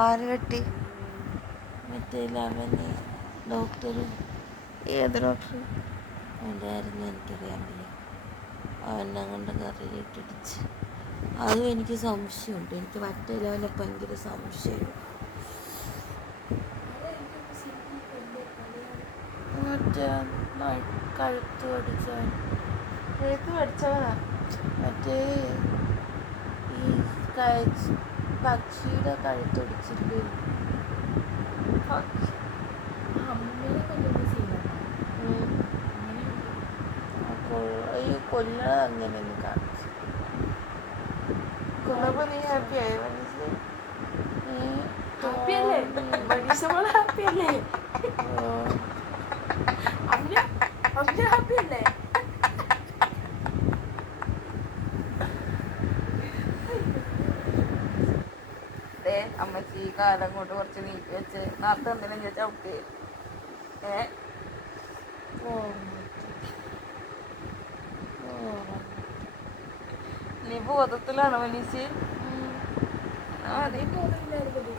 ആര് കെട്ടി? മറ്റേ അവന് ഡോക്ടർ. ഏത് ഡോക്ടർ? അവൻ്റെ ആയിരുന്നു എനിക്കറിയാൻ വയ്യ. അവനെ കൊണ്ട് കറിയിട്ടിടിച്ച്. അതും എനിക്ക് സംശയമുണ്ട്. എനിക്ക് മറ്റേ ലെവലെ ഭയങ്കര സംശയമുണ്ട്. മറ്റേ കഴുത്ത് പഠിച്ചവൻ. എഴുത്ത് പഠിച്ചവനാ? മറ്റേ ഈ പക്ഷിയുടെ കഴുത്തൊടിച്ചില്ലേ? ഈ കൊല്ലണത് അങ്ങനെയൊന്നും കാണിച്ചു. കൊന്നപ്പോ നീ ഹാപ്പി ആയോ മനസ്സിൽ? ഹാപ്പിയല്ലേ മനീഷമോള്? ഹാപ്പിയല്ലേ? ഹാപ്പിയല്ലേ? അമ്മച്ചി ഈ കാലം കൊണ്ട് കുറച്ച് നീട്ടി വെച്ച് നേരത്തെ എന്തെങ്കിലും ഞാൻ ചവിട്ടി. നീ ബോധത്തിലാണോ മനീഷ്? നീ പോകുന്നില്ലായിരുന്നു.